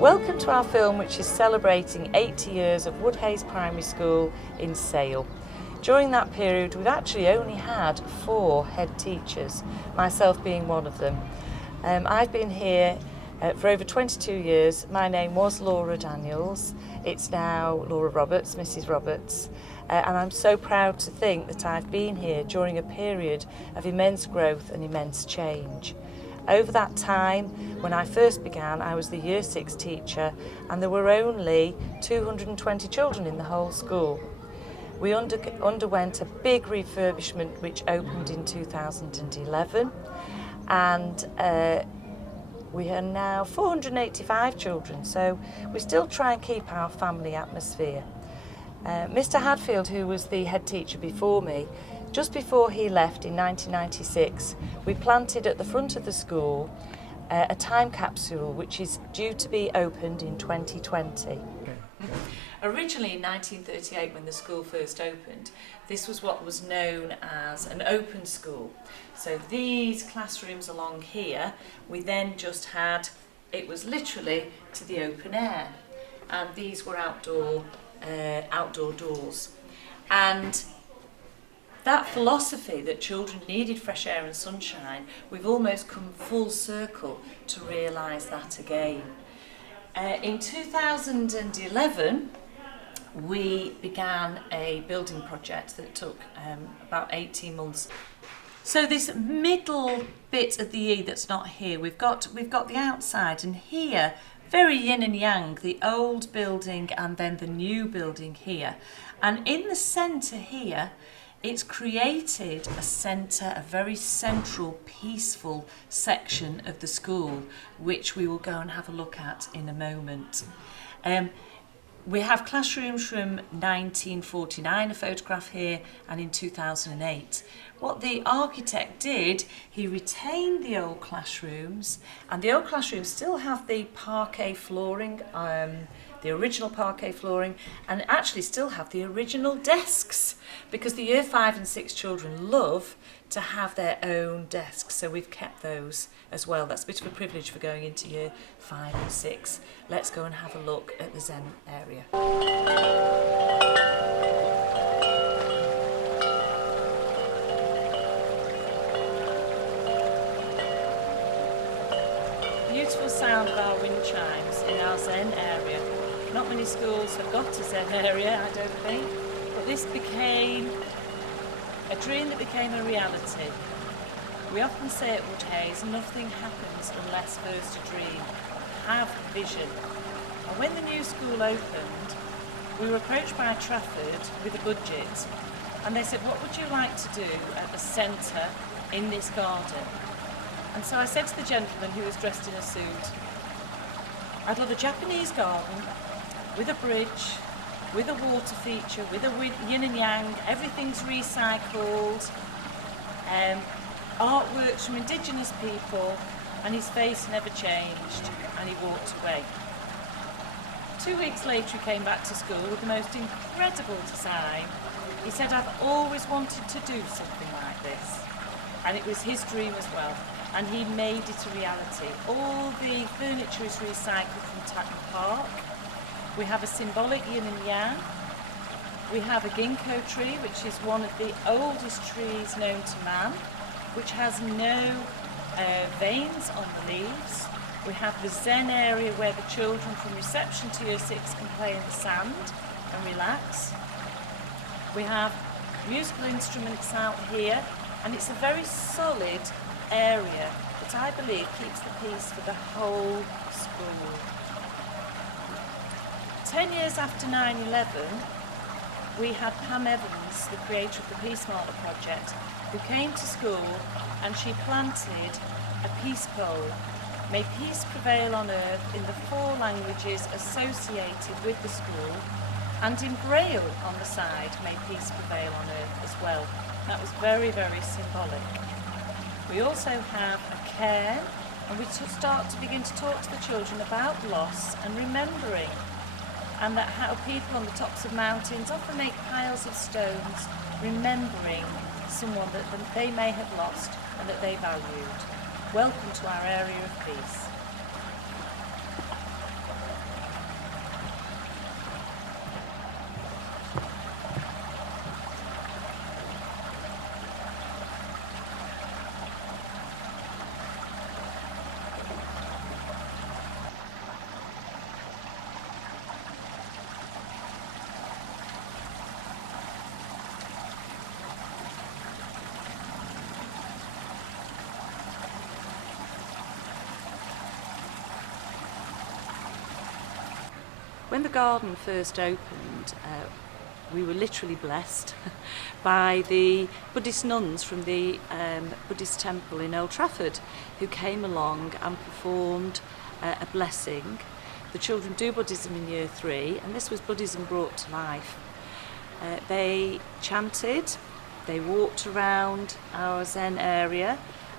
Welcome to our film, which is celebrating 80 years of Woodheys Primary School in Sale. During that period we've actually only had 4 head teachers, myself being one of them. I've been here for over 22 years. My name was Laura Daniels. It's now Laura Roberts, Mrs Roberts, and I'm so proud to think that I've been here during a period of immense growth and immense change. Over that time, when I first began, I was the Year 6 teacher and there were only 220 children in the whole school. We underwent a big refurbishment which opened in 2011, and we are now 485 children, so we still try and keep our family atmosphere. Mr Hadfield, who was the head teacher before me, just before he left in 1996, we planted at the front of the school a time capsule which is due to be opened in 2020. Originally in 1938, when the school first opened, this was what was known as an open school. So these classrooms along here, we then just had, it was literally to the open air, and these were outdoor doors. And that philosophy that children needed fresh air and sunshine, we've almost come full circle to realise that again. In 2011, we began a building project that took about 18 months. So this middle bit of the E that's not here, we've got the outside, and here, very yin and yang, the old building and then the new building here. And in the centre here, it's created a centre, a very central, peaceful section of the school, which we will go and have a look at in a moment. We have classrooms from 1949, a photograph here, and in 2008. What the architect did, he retained the old classrooms, and the old classrooms still have the parquet flooring, the original parquet flooring, and actually still have the original desks, because the Year 5 and 6 children love to have their own desks, so we've kept those as well. That's a bit of a privilege for going into Year 5 and 6. Let's go and have a look at the Zen area. Beautiful sound of our wind chimes in our Zen area. Not many schools have got a Zen area, I don't think, but this became a dream that became a reality. We often say at Woodheys, nothing happens unless first a dream. Have vision. And when the new school opened, we were approached by Trafford with a budget, and they said, what would you like to do at the centre in this garden? And so I said to the gentleman who was dressed in a suit, I'd love a Japanese garden with a bridge, with a water feature, with a yin and yang, everything's recycled, artworks from indigenous people, and his face never changed, and he walked away. 2 weeks later he came back to school with the most incredible design. He said, I've always wanted to do something like this, and it was his dream as well, and he made it a reality. All the furniture is recycled from Tatton Park. We have a symbolic yin and yang. We have a ginkgo tree, which is one of the oldest trees known to man, which has no veins on the leaves. We have the Zen area where the children from reception to Year 6 can play in the sand and relax. We have musical instruments out here, and it's a very solid area that I believe keeps the peace for the whole school. 10 years after 9/11, we had Pam Evans, the creator of the Peace Marker project, who came to school and she planted a peace pole. May peace prevail on earth in the 4 languages associated with the school, and in Braille on the side, may peace prevail on earth as well. That was very, very symbolic. We also have a cairn, and we begin to talk to the children about loss and remembering, and that how people on the tops of mountains often make piles of stones, remembering someone that they may have lost and that they valued. Welcome to our area of peace. When the garden first opened, we were literally blessed by the Buddhist nuns from the Buddhist temple in Old Trafford, who came along and performed a blessing. The children do Buddhism in year 3, and this was Buddhism brought to life. They chanted, they walked around our Zen area,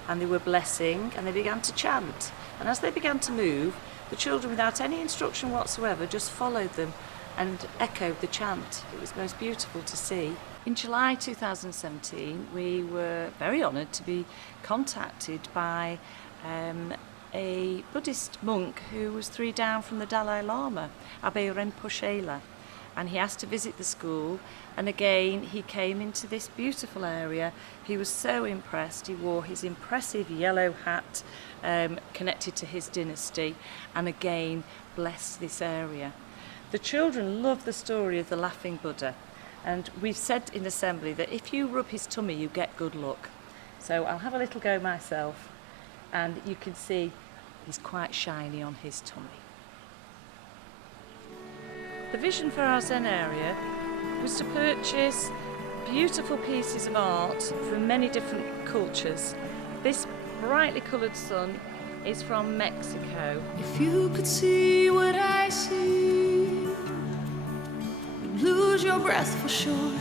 and they were blessing, and they began to chant. And as they began to move, the children, without any instruction whatsoever, just followed them and echoed the chant. It was most beautiful to see. In July 2017, we were very honoured to be contacted by a Buddhist monk who was 3 down from the Dalai Lama, Abe Rinpoche, and he asked to visit the school, and again he came into this beautiful area. He was so impressed. He wore his impressive yellow hat connected to his dynasty, and again blessed this area. The children love the story of the laughing Buddha, and we've said in assembly that if you rub his tummy you get good luck. So I'll have a little go myself, and you can see he's quite shiny on his tummy. The vision for our Zen area was to purchase beautiful pieces of art from many different cultures. This brightly coloured sun is from Mexico. If you could see what I see, you'd lose your breath for sure.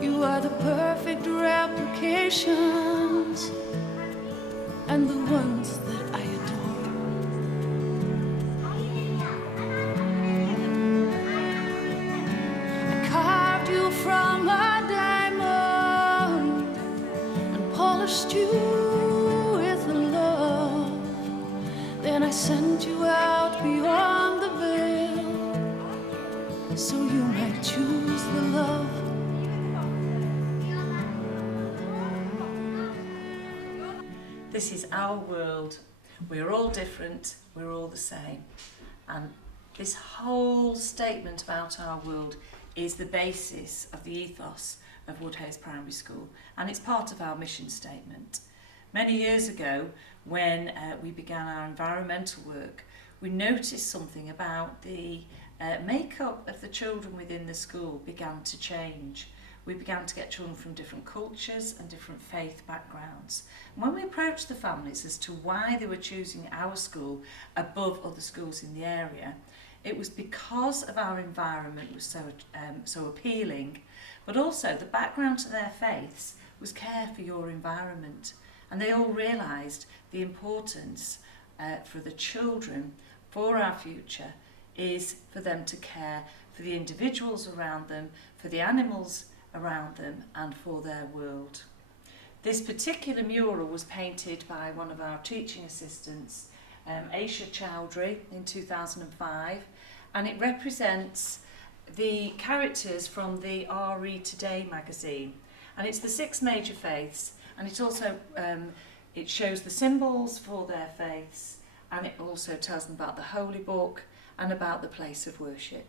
You are the perfect replications and the ones that I adore. I carved you from a diamond and polished you with love. Then I sent you out beyond the veil so you might choose the love. This is our world. We're all different, we're all the same. And this whole statement about our world is the basis of the ethos of Woodheys Primary School, and it's part of our mission statement. Many years ago, when we began our environmental work, we noticed something about the makeup of the children within the school began to change. We began to get children from different cultures and different faith backgrounds. And when we approached the families as to why they were choosing our school above other schools in the area, it was because of our environment was so appealing, but also the background to their faiths was care for your environment. And they all realised the importance for the children, for our future, is for them to care for the individuals around them, for the animals around them, and for their world. This particular mural was painted by one of our teaching assistants, Aisha Chowdhury, in 2005, and it represents the characters from the RE Today magazine, and it's the 6 major faiths, and it also it shows the symbols for their faiths, and it also tells them about the holy book and about the place of worship.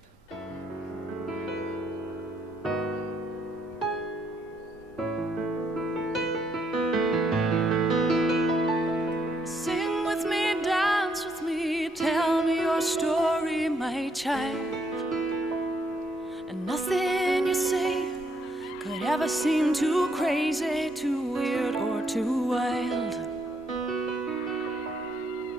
Tell me your story, my child, and nothing you say could ever seem too crazy, too weird, or too wild.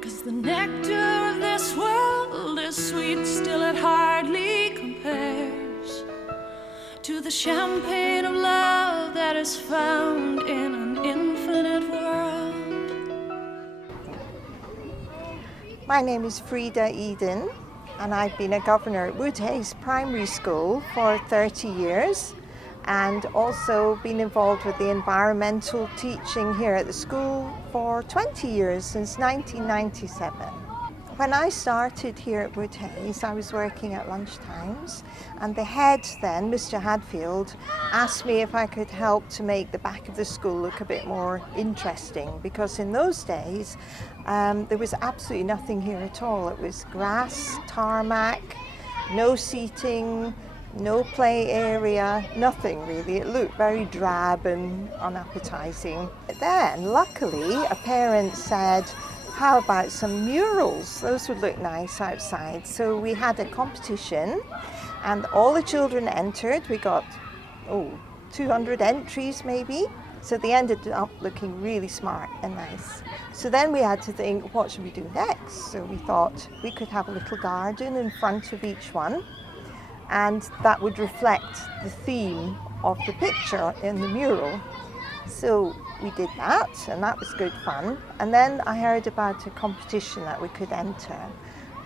'Cause the nectar of this world is sweet, still it hardly compares to the champagne of love that is found in an infinite world. My name is Frida Eden, and I've been a governor at Woodheys Primary School for 30 years, and also been involved with the environmental teaching here at the school for 20 years, since 1997. When I started here at Woodheys, I was working at lunchtimes, and the head then, Mr. Hadfield, asked me if I could help to make the back of the school look a bit more interesting, because in those days there was absolutely nothing here at all. It was grass, tarmac, no seating, no play area, nothing really. It looked very drab and unappetizing. Then, luckily, a parent said, how about some murals? Those would look nice outside. So we had a competition and all the children entered. We got 200 entries maybe. So they ended up looking really smart and nice. So then we had to think, what should we do next? So we thought we could have a little garden in front of each one, and that would reflect the theme of the picture in the mural. So we did that, and that was good fun. And then I heard about a competition that we could enter.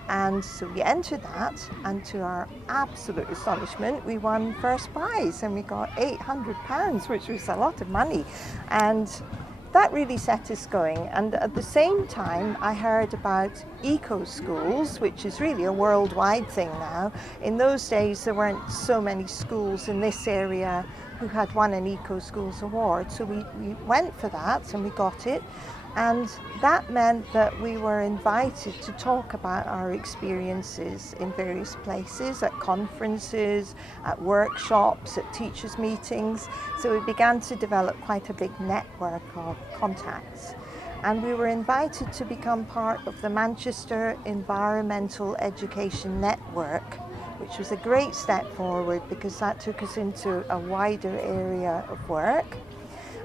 And so we entered that, and to our absolute astonishment, we won first prize, and we got £800, which was a lot of money. And that really set us going. And at the same time, I heard about eco schools, which is really a worldwide thing now. In those days, there weren't so many schools in this area who had won an Eco Schools Award. So we went for that, and we got it. And that meant that we were invited to talk about our experiences in various places, at conferences, at workshops, at teachers' meetings. So we began to develop quite a big network of contacts. And we were invited to become part of the Manchester Environmental Education Network, which was a great step forward because that took us into a wider area of work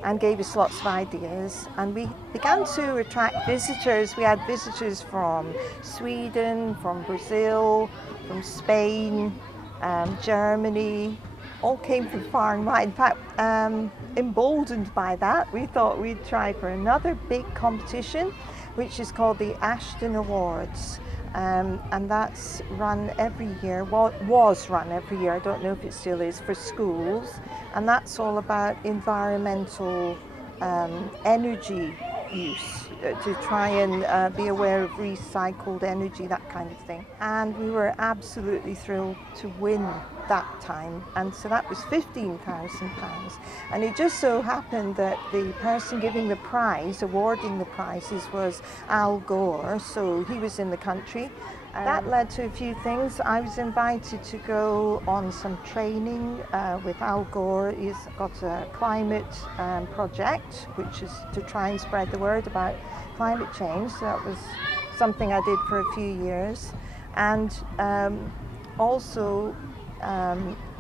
and gave us lots of ideas. And we began to attract visitors. We had visitors from Sweden, from Brazil, from Spain, Germany, all came from far and wide. In fact, emboldened by that, we thought we'd try for another big competition, which is called the Ashton Awards. And that's run every year, was run every year, I don't know if it still is, for schools. And that's all about environmental energy use, to try and be aware of recycled energy, that kind of thing. And we were absolutely thrilled to win that time, and so that was £15,000. And it just so happened that the person giving the prize, awarding the prizes, was Al Gore, so he was in the country. That led to a few things. I was invited to go on some training with Al Gore. He's got a climate project, which is to try and spread the word about climate change. So that was something I did for a few years. And also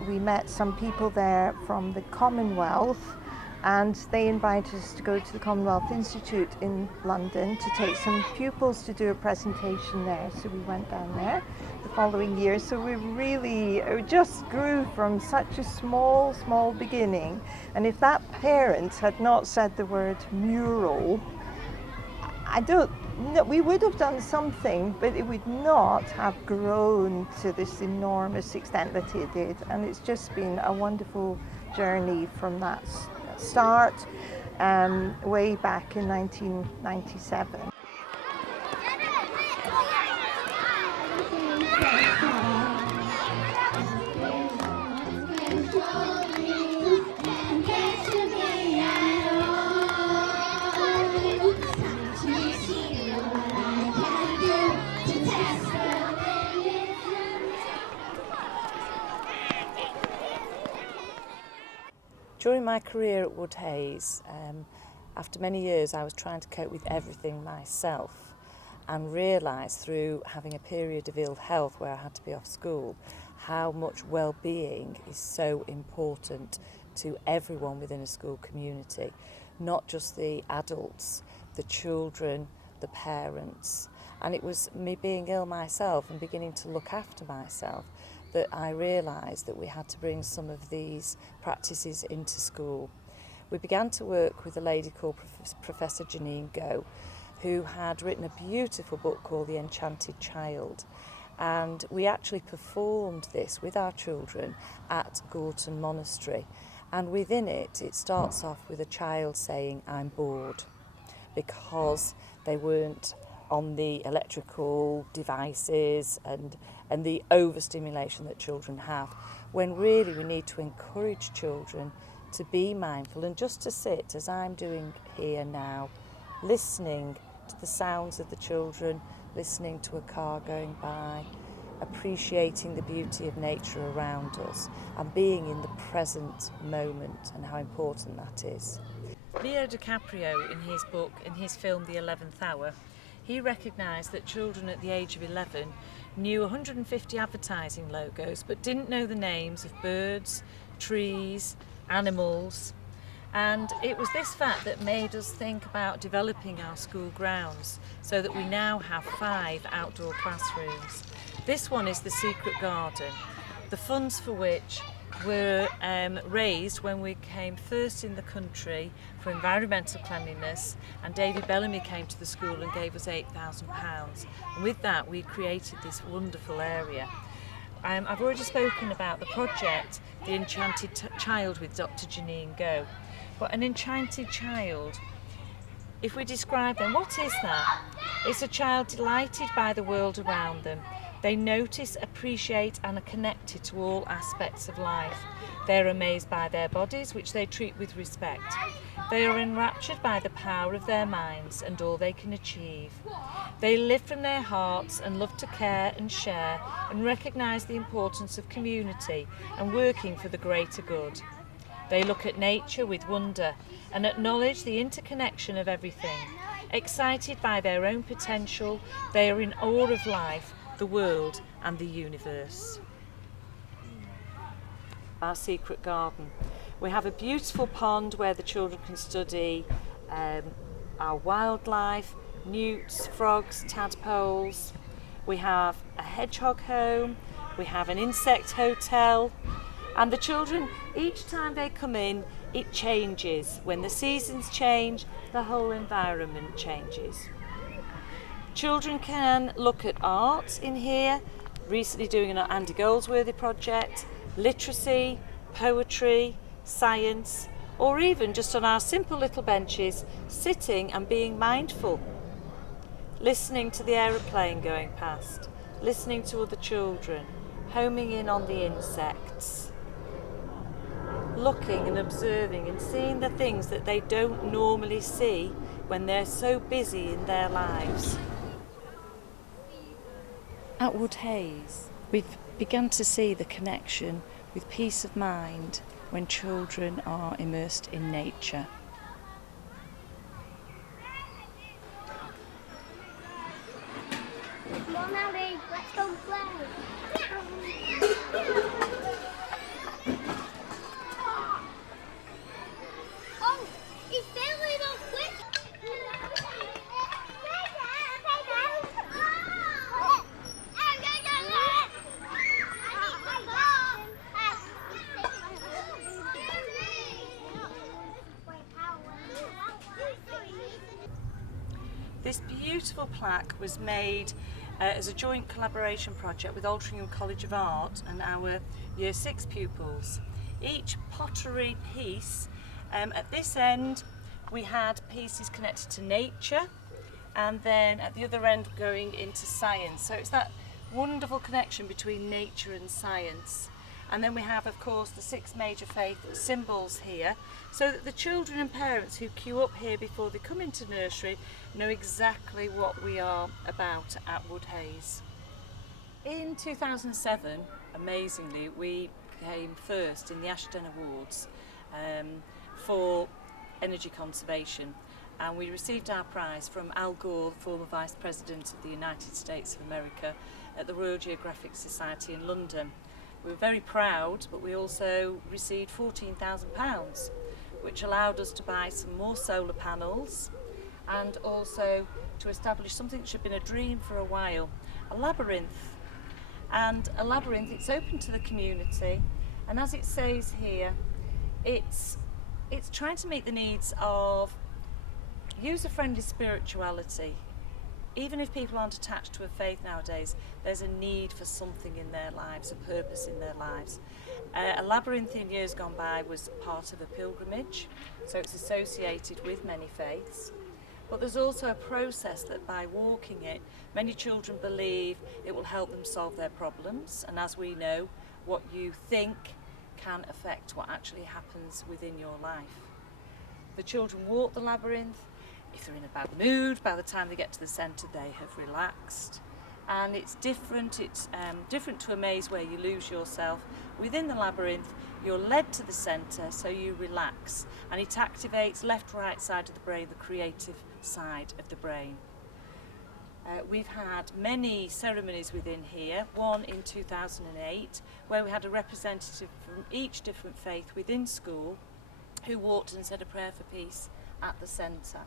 we met some people there from the Commonwealth, and they invited us to go to the Commonwealth Institute in London to take some pupils to do a presentation there. So we went down there the following year. So we really just grew from such a small beginning. And if that parent had not said the word mural, we would have done something, but it would not have grown to this enormous extent that it did. And it's just been a wonderful journey from that start way back in 1997. During my career at Woodheys, after many years I was trying to cope with everything myself, and realised through having a period of ill health where I had to be off school how much well-being is so important to everyone within a school community, not just the adults, the children, the parents. And it was me being ill myself and beginning to look after myself that I realised that we had to bring some of these practices into school. We began to work with a lady called Professor Janine Go, who had written a beautiful book called The Enchanted Child. And we actually performed this with our children at Gorton Monastery. And within it, it starts off with a child saying, "I'm bored," because they weren't on the electrical devices and the overstimulation that children have, when really we need to encourage children to be mindful and just to sit, as I'm doing here now, listening to the sounds of the children, listening to a car going by, appreciating the beauty of nature around us and being in the present moment, and how important that is. Leo DiCaprio, in his book, in his film The 11th Hour, he recognised that children at the age of 11 knew 150 advertising logos but didn't know the names of birds, trees, animals. And it was this fact that made us think about developing our school grounds so that we now have 5 outdoor classrooms. This one is the Secret Garden, the funds for which were raised when we came first in the country for environmental cleanliness, and David Bellamy came to the school and gave us £8,000, and with that we created this wonderful area. I've already spoken about the project The Enchanted Child with Dr. Janine Go, but an enchanted child, if we describe them, what is that? It's a child delighted by the world around them. They notice, appreciate and are connected to all aspects of life. They are amazed by their bodies, which they treat with respect. They are enraptured by the power of their minds and all they can achieve. They live from their hearts and love to care and share and recognise the importance of community and working for the greater good. They look at nature with wonder and acknowledge the interconnection of everything. Excited by their own potential, they are in awe of life, the world and the universe. Our secret garden. We have a beautiful pond where the children can study our wildlife, newts, frogs, tadpoles. We have a hedgehog home, we have an insect hotel, and the children, each time they come in, it changes. When the seasons change, the whole environment changes. Children can look at art in here, recently doing an Andy Goldsworthy project, literacy, poetry, science, or even just on our simple little benches, sitting and being mindful, listening to the aeroplane going past, listening to other children, homing in on the insects, looking and observing and seeing the things that they don't normally see when they're so busy in their lives. At Woodheys, we've begun to see the connection with peace of mind when children are immersed in nature. Come on, Ellie, let's go play. Oh, he's failing off quick. This beautiful plaque was made as a joint collaboration project with Altrincham College of Art and our Year 6 pupils. Each pottery piece, at this end we had pieces connected to nature, and then at the other end going into science. So it's that wonderful connection between nature and science. And then we have, of course, the 6 major faith symbols here, so that the children and parents who queue up here before they come into nursery know exactly what we are about at Woodheys. In 2007, amazingly, we came first in the Ashton Awards for energy conservation, and we received our prize from Al Gore, the former Vice President of the United States of America, at the Royal Geographic Society in London. We were very proud, but we also received £14,000, which allowed us to buy some more solar panels and also to establish something which had been a dream for a while, a labyrinth. And a labyrinth, it's open to the community, and as it says here, it's trying to meet the needs of user-friendly spirituality. Even if people aren't attached to a faith nowadays, there's a need for something in their lives, a purpose in their lives. A labyrinth in years gone by was part of a pilgrimage, so it's associated with many faiths. But there's also a process that by walking it, many children believe it will help them solve their problems. And as we know, what you think can affect what actually happens within your life. The children walk the labyrinth. If they're in a bad mood, by the time they get to the centre they have relaxed. And it's different to a maze where you lose yourself. Within the labyrinth you're led to the centre, so you relax, and it activates left, right side of the brain, the creative side of the brain. We've had many ceremonies within here, one in 2008 where we had a representative from each different faith within school who walked and said a prayer for peace at the centre.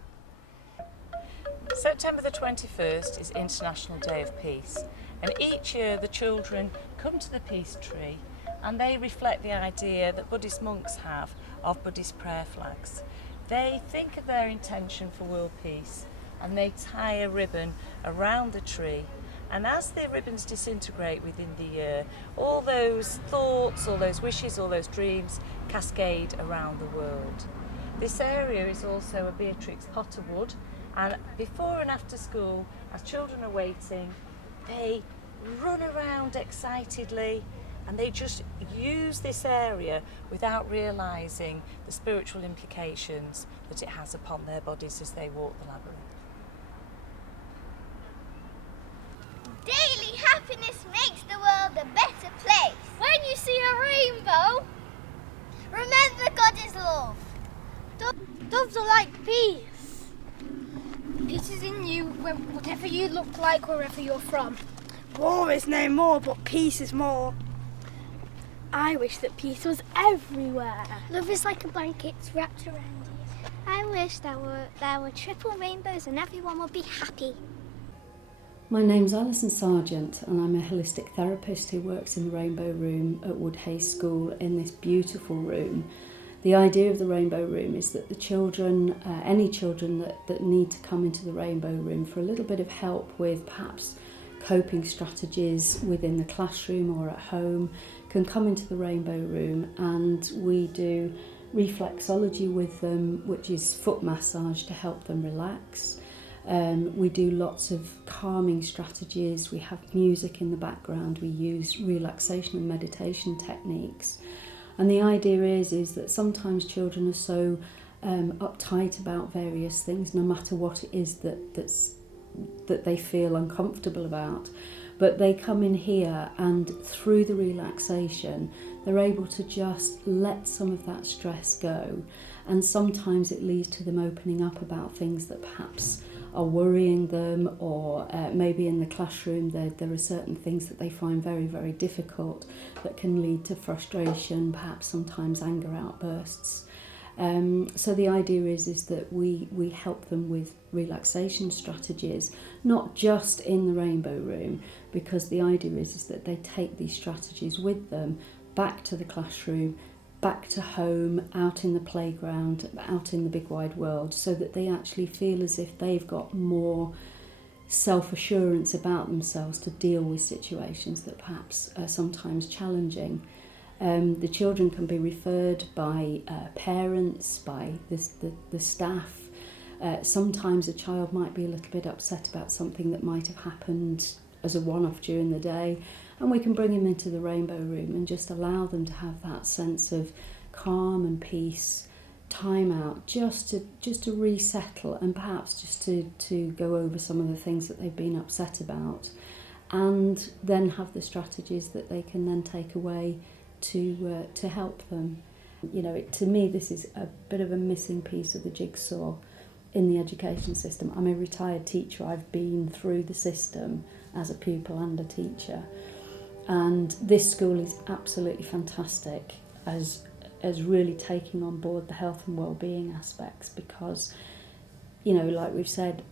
September the 21st is International Day of Peace, and each year the children come to the peace tree and they reflect the idea that Buddhist monks have of Buddhist prayer flags. They think of their intention for world peace and they tie a ribbon around the tree, and as the ribbons disintegrate within the year, all those thoughts, all those wishes, all those dreams cascade around the world. This area is also a Beatrix Potter wood, and before and after school, as children are waiting, they run around excitedly and they just use this area without realising the spiritual implications that it has upon their bodies as they walk the labyrinth. Daily happiness makes the world a better place. When you see a rainbow, remember God is love. Doves are like peace. Peace is in you, whatever you look like, wherever you're from. War is no more, but peace is more. I wish that peace was everywhere. Love is like a blanket wrapped around you. I wish there were triple rainbows and everyone would be happy. My name's Alison Sargent and I'm a holistic therapist who works in the Rainbow Room at Woodheys School in this beautiful room. The idea of the Rainbow Room is that the children, any children that need to come into the Rainbow Room for a little bit of help with perhaps coping strategies within the classroom or at home, can come into the Rainbow Room, and we do reflexology with them, which is foot massage to help them relax. We do lots of calming strategies, we have music in the background, we use relaxation and meditation techniques. And the idea is that sometimes children are so uptight about various things, no matter what it is that they feel uncomfortable about. But they come in here and through the relaxation, they're able to just let some of that stress go. And sometimes it leads to them opening up about things that perhaps are worrying them, or maybe in the classroom there are certain things that they find very, very difficult that can lead to frustration, perhaps sometimes anger outbursts. So the idea is that we help them with relaxation strategies, not just in the Rainbow Room, because the idea is that they take these strategies with them back to the classroom, back to home, out in the playground, out in the big wide world, so that they actually feel as if they've got more self-assurance about themselves to deal with situations that perhaps are sometimes challenging. The children can be referred by parents, by the staff. Sometimes a child might be a little bit upset about something that might have happened as a one-off during the day, and we can bring them into the Rainbow Room and just allow them to have that sense of calm and peace, time out, just to resettle, and perhaps just to go over some of the things that they've been upset about, and then have the strategies that they can then take away to help them. You know, to me this is a bit of a missing piece of the jigsaw in the education system. I'm a retired teacher, I've been through the system as a pupil and a teacher, and this school is absolutely fantastic as really taking on board the health and well-being aspects, because, you know, like we've said,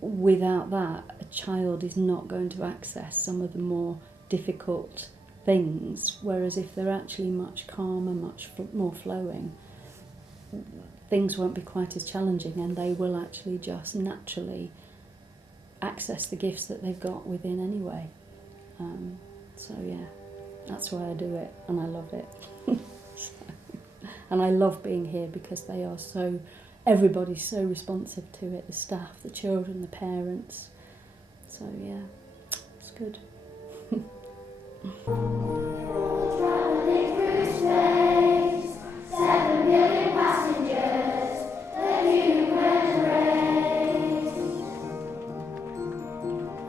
without that a child is not going to access some of the more difficult things, whereas if they're actually much calmer, much more flowing, things won't be quite as challenging, and they will actually just naturally access the gifts that they've got within anyway. So yeah, that's why I do it, and I love it. And I love being here because they are everybody's so responsive to it, the staff, the children, the parents. So yeah, it's good. Traveling through space, 7 billion passengers, the human race.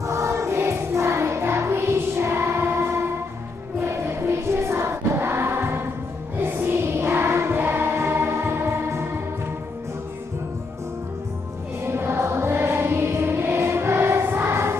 On this planet that we share, with the creatures of the land, the sea and air. In all the universe has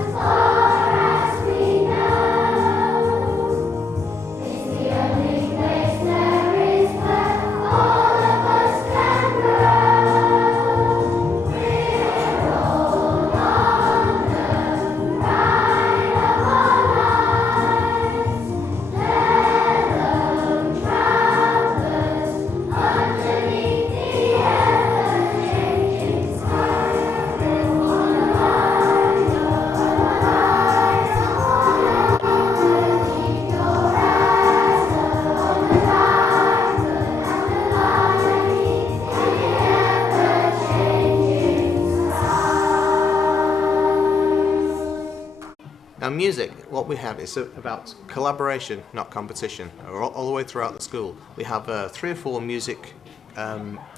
music, what we have is about collaboration, not competition. All the way throughout the school, we have 3 or 4 music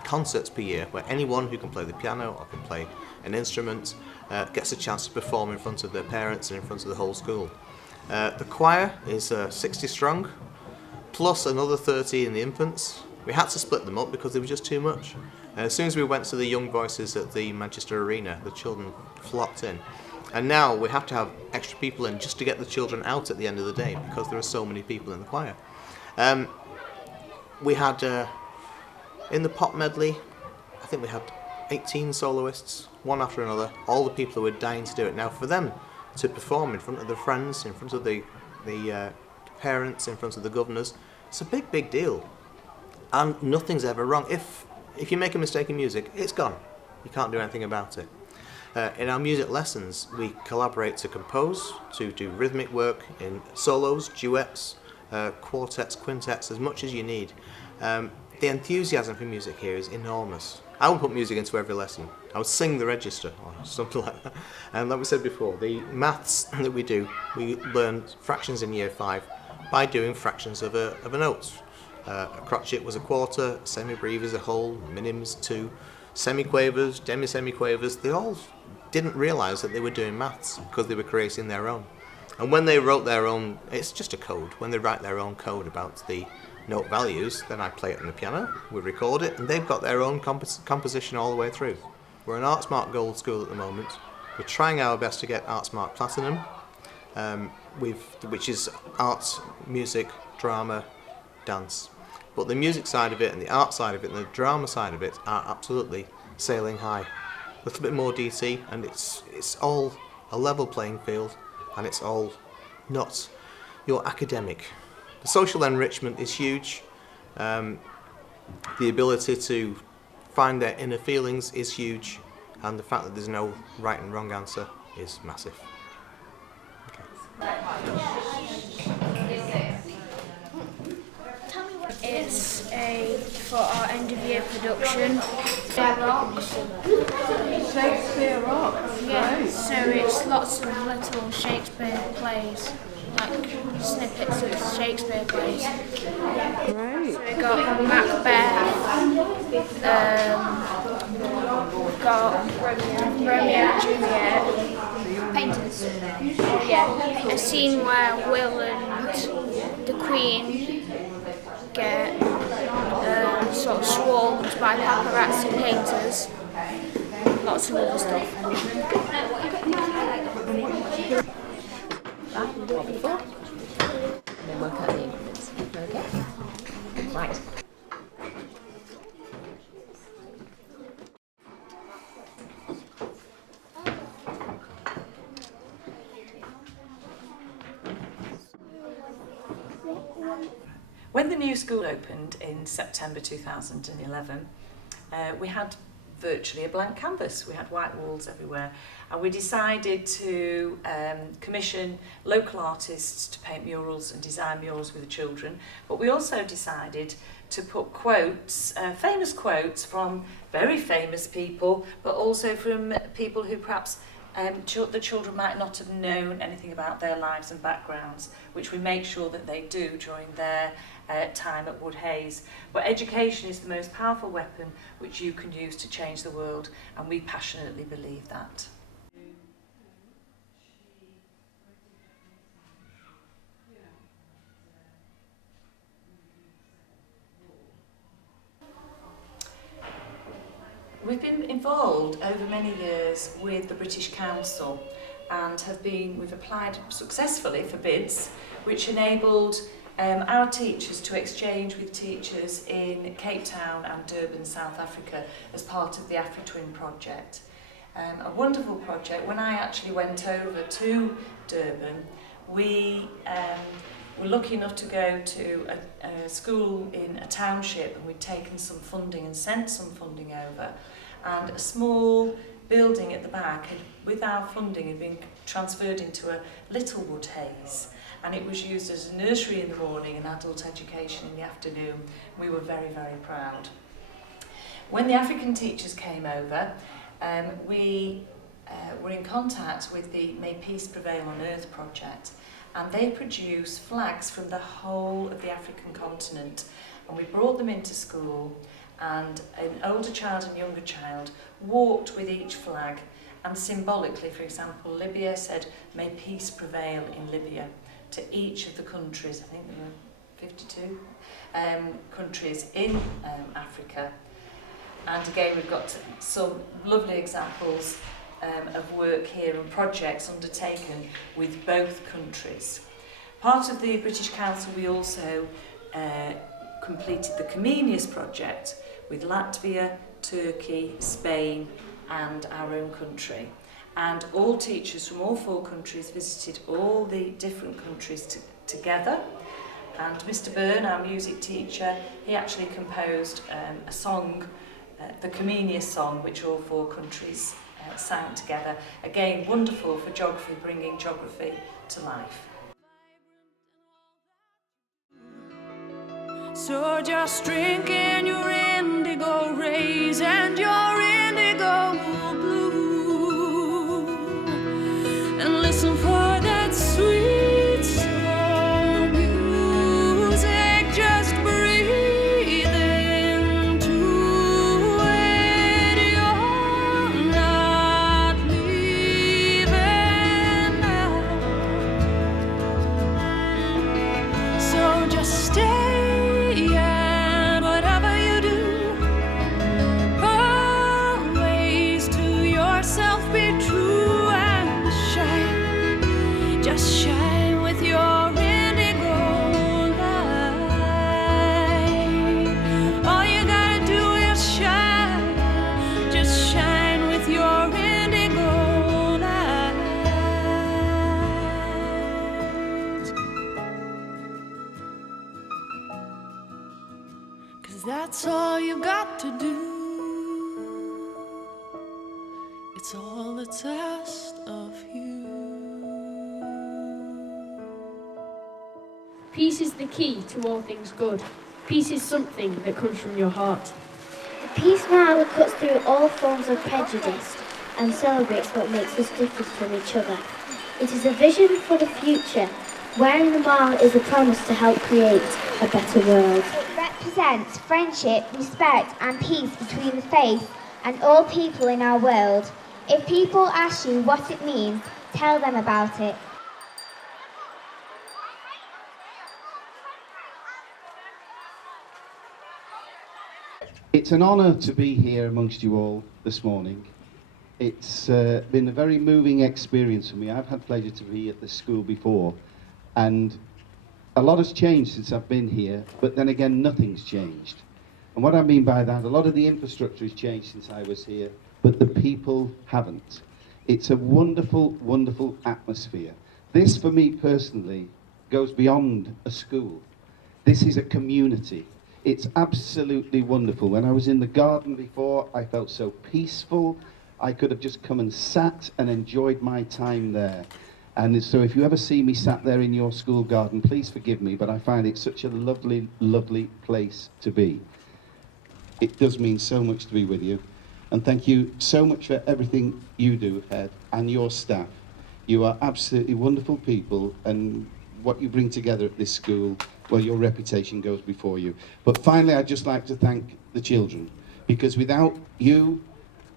concerts per year where anyone who can play the piano or can play an instrument gets a chance to perform in front of their parents and in front of the whole school. The choir is 60 strong, plus another 30 in the infants. We had to split them up because they were just too much. As soon as we went to the young voices at the Manchester Arena, the children flocked in. And now we have to have extra people in just to get the children out at the end of the day because there are so many people in the choir. We had, in the pop medley, I think we had 18 soloists, one after another, all the people who were dying to do it. Now for them to perform in front of their friends, in front of the parents, in front of the governors, it's a big, big deal. And nothing's ever wrong. If you make a mistake in music, it's gone. You can't do anything about it. In our music lessons, we collaborate to compose, to do rhythmic work in solos, duets, quartets, quintets, as much as you need. The enthusiasm for music here is enormous. I would put music into every lesson. I would sing the register or something like that. And like we said before, the maths that we do, we learn fractions in year 5 by doing fractions of a note. A crotchet was a quarter, semi-breve is a whole, minims 2, semiquavers, demi-semiquavers. They all didn't realise that they were doing maths because they were creating their own. And when they wrote their own, it's just a code, when they write their own code about the note values, then I play it on the piano, we record it, and they've got their own composition all the way through. We're an ArtSmart Gold school at the moment. We're trying our best to get ArtSmart Platinum, which is art, music, drama, dance. But the music side of it and the art side of it and the drama side of it are absolutely sailing high. A little bit more DT, and it's all a level playing field, and it's all not your academic. The social enrichment is huge. The ability to find their inner feelings is huge, and the fact that there's no right and wrong answer is massive. It's for our end of year production. Shakespeare rocks. Yeah, Right. so it's lots of little Shakespeare plays, like snippets of Shakespeare plays. Great. So we got Macbeth, we've got Romeo and Juliet. Painters. Yeah, a scene where Will and the Queen get sort of swarmed by paparazzi painters. Lots of other stuff. Or before, and then work out the increments. Okay? Right. When the new school opened in September 2011, we had virtually a blank canvas. We had white walls everywhere, and we decided to commission local artists to paint murals and design murals with the children, but we also decided to put quotes, famous quotes from very famous people, but also from people who perhaps the children might not have known anything about their lives and backgrounds, which we make sure that they do during their time at Woodheys. But education is the most powerful weapon which you can use to change the world, and we passionately believe that. We've been involved over many years with the British Council and we've applied successfully for bids which enabled our teachers to exchange with teachers in Cape Town and Durban, South Africa as part of the AfriTwin project. A wonderful project. When I actually went over to Durban, we were lucky enough to go to a school in a township, and we'd taken some funding and sent some funding over, and a small building at the back with our funding had been transferred into a little Woodheys, and it was used as a nursery in the morning and adult education in the afternoon. We were very, very proud. When the African teachers came over, we were in contact with the May Peace Prevail on Earth project, and they produce flags from the whole of the African continent, and we brought them into school, and an older child and younger child walked with each flag, and symbolically, for example, Libya said, "May peace prevail in Libya," to each of the countries. I think there were 52 countries in Africa. And again, we've got some lovely examples of work here and projects undertaken with both countries. Part of the British Council, we also completed the Comenius project with Latvia, Turkey, Spain and our own country. And all teachers from all 4 countries visited all the different countries together. And Mr. Byrne, our music teacher, he actually composed a song, the Comenius song, which all 4 countries sang together. Again, wonderful for geography, bringing geography to life. So just drink in your indigo rays and your indigo blue, and listen for that sweet slow music. Just breathe into it. You're not leaving now. So just stay. That's all you got to do. It's all that's asked of you. Peace is the key to all things good. Peace is something that comes from your heart. The peace mile cuts through all forms of prejudice and celebrates what makes us different from each other. It is a vision for the future. Wearing the mile is a promise to help create a better world. Represents friendship, respect and peace between the faith and all people in our world. If people ask you what it means, tell them about it. It's an honour to be here amongst you all this morning. It's been a very moving experience for me. I've had pleasure to be at the school before, and a lot has changed since I've been here, but then again, nothing's changed. And what I mean by that, a lot of the infrastructure has changed since I was here, but the people haven't. It's a wonderful, wonderful atmosphere. This, for me personally, goes beyond a school. This is a community. It's absolutely wonderful. When I was in the garden before, I felt so peaceful. I could have just come and sat and enjoyed my time there. And so if you ever see me sat there in your school garden, please forgive me, but I find it such a lovely, lovely place to be. It does mean so much to be with you. And thank you so much for everything you do, Ed, and your staff. You are absolutely wonderful people, and what you bring together at this school, well, your reputation goes before you. But finally, I'd just like to thank the children, because without you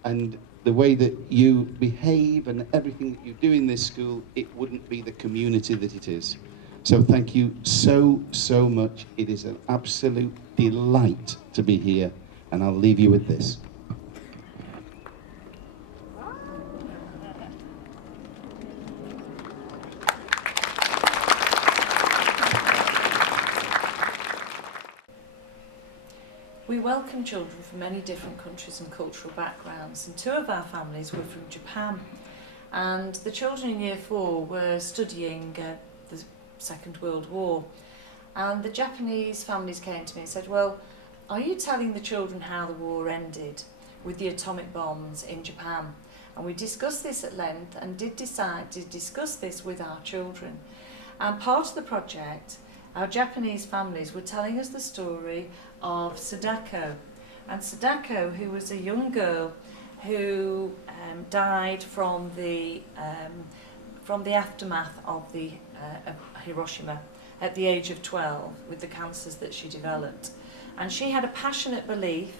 and the way that you behave and everything that you do in this school, it wouldn't be the community that it is. So thank you so, so much. It is an absolute delight to be here, and I'll leave you with this. We welcome children from many different countries and cultural backgrounds, and 2 of our families were from Japan, and the children in year 4 were studying the Second World War, and the Japanese families came to me and said, well, are you telling the children how the war ended with the atomic bombs in Japan? And we discussed this at length and did decide to discuss this with our children. And part of the project, our Japanese families were telling us the story of Sadako. And Sadako, who was a young girl who died from the aftermath of the of Hiroshima at the age of 12 with the cancers that she developed. And she had a passionate belief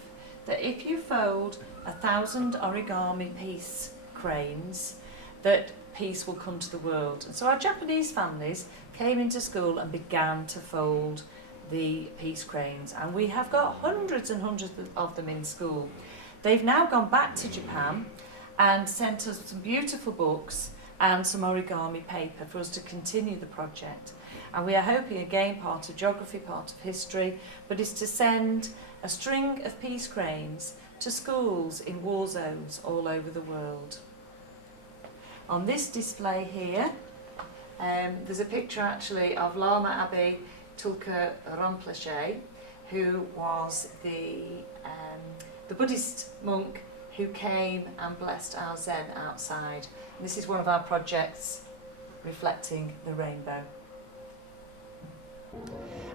that if you fold 1,000 origami peace cranes, that peace will come to the world. And so our Japanese families came into school and began to fold the peace cranes, and we have got hundreds and hundreds of them in school. They've now gone back to Japan and sent us some beautiful books and some origami paper for us to continue the project. And we are hoping, again, part of geography, part of history, but is to send a string of peace cranes to schools in war zones all over the world. On this display here, there's a picture actually of Lama Abbé Tulka Rinpoche, who was the Buddhist monk who came and blessed our Zen outside. And this is one of our projects reflecting the rainbow.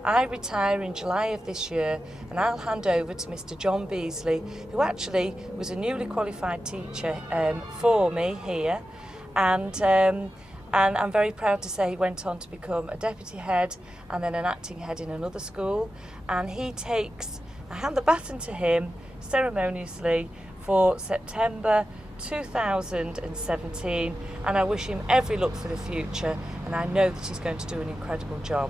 I retire in July of this year, and I'll hand over to Mr. John Beasley, who actually was a newly qualified teacher for me here, and I'm very proud to say he went on to become a deputy head and then an acting head in another school. And I hand the baton to him ceremoniously for September 2017, and I wish him every luck for the future, and I know that he's going to do an incredible job.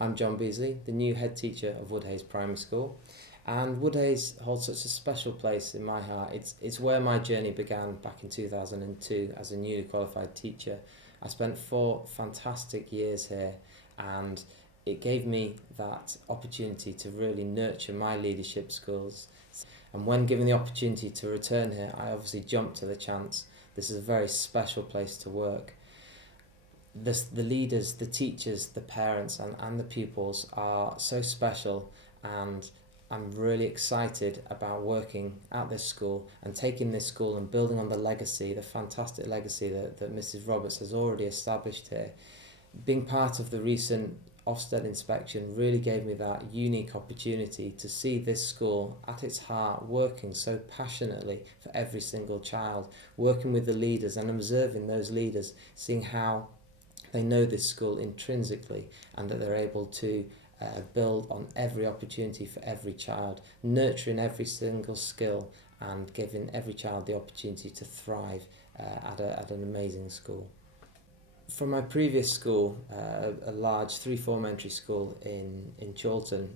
I'm John Beasley, the new head teacher of Woodheys Primary School, and Woodheys holds such a special place in my heart. It's where my journey began back in 2002 as a newly qualified teacher. I spent 4 fantastic years here, and it gave me that opportunity to really nurture my leadership skills. And when given the opportunity to return here, I obviously jumped to the chance. This is a very special place to work. The leaders, the teachers, the parents and the pupils are so special, and I'm really excited about working at this school and taking this school and building on the legacy, the fantastic legacy that Mrs. Roberts has already established here. Being part of the recent Ofsted inspection really gave me that unique opportunity to see this school at its heart working so passionately for every single child, working with the leaders and observing those leaders, seeing how they know this school intrinsically and that they're able to build on every opportunity for every child, nurturing every single skill and giving every child the opportunity to thrive at an amazing school. From my previous school, a large 3-form entry school in Chorlton,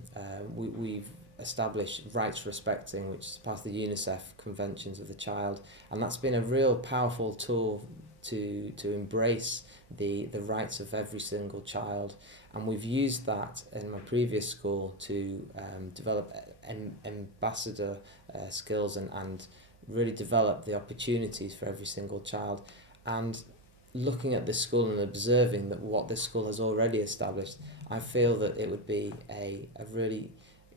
we've established Rights Respecting, which is part of the UNICEF Conventions of the Child, and that's been a real powerful tool to embrace the rights of every single child. And we've used that in my previous school to develop ambassador skills and really develop the opportunities for every single child. And looking at this school and observing that what this school has already established, I feel that it would be a really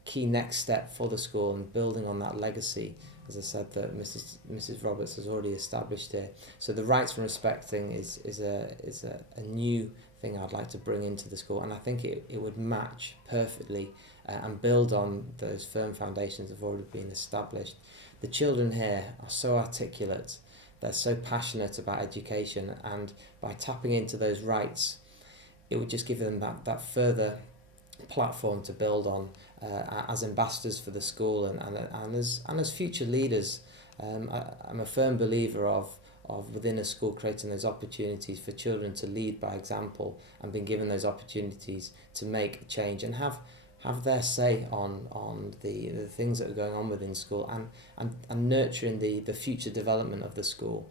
key next step for the school and building on that legacy, as I said, that Mrs. Roberts has already established here. So the Rights and Respecting is a new thing I'd like to bring into the school, and I think it would match perfectly and build on those firm foundations that have already been established. The children here are so articulate, they're so passionate about education, and by tapping into those rights, it would just give them that further platform to build on as ambassadors for the school and as future leaders. I'm a firm believer of within a school creating those opportunities for children to lead by example and being given those opportunities to make change and have their say on the things that are going on within school and nurturing the future development of the school.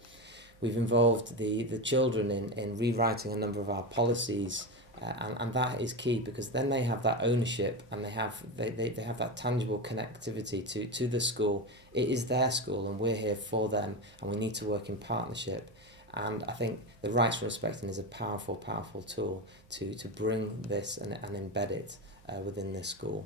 We've involved the children in rewriting a number of our policies, and that is key because then they have that ownership and they have that tangible connectivity to the school. It is their school and we're here for them, and we need to work in partnership. And I think the Rights and Respecting is a powerful tool to bring this and embed it within this school.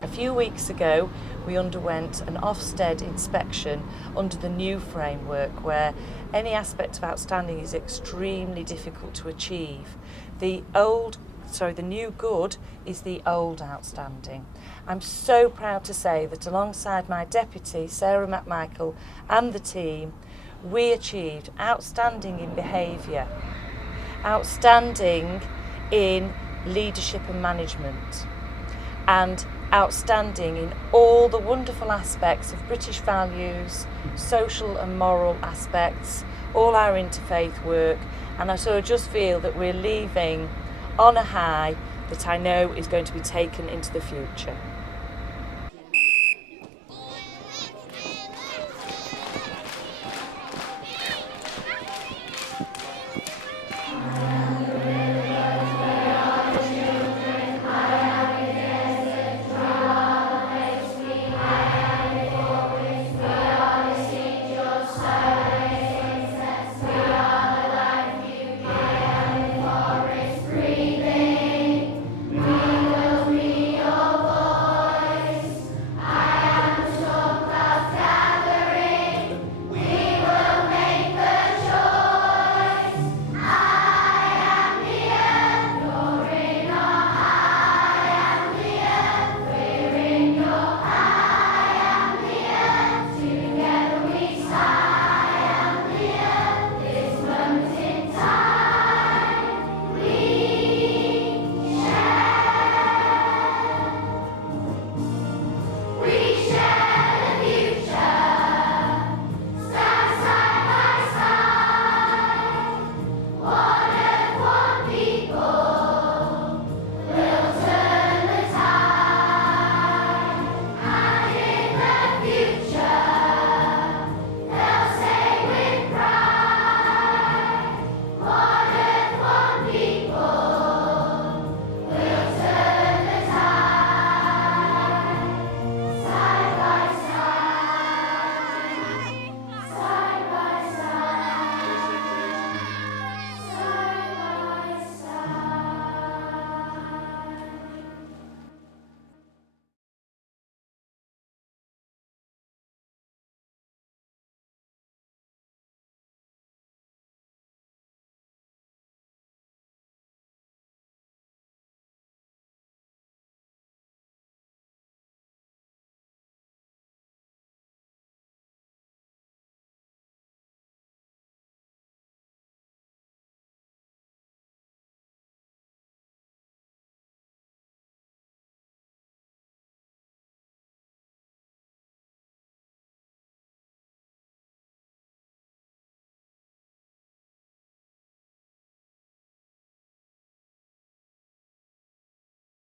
A few weeks ago, we underwent an Ofsted inspection under the new framework where any aspect of outstanding is extremely difficult to achieve. The old the new good is the old outstanding. I'm so proud to say that alongside my deputy, Sarah McMichael, and the team, we achieved outstanding in behaviour, outstanding in leadership and management, and outstanding in all the wonderful aspects of British values, social and moral aspects, all our interfaith work, and I sort of just feel that we're leaving on a high that I know is going to be taken into the future.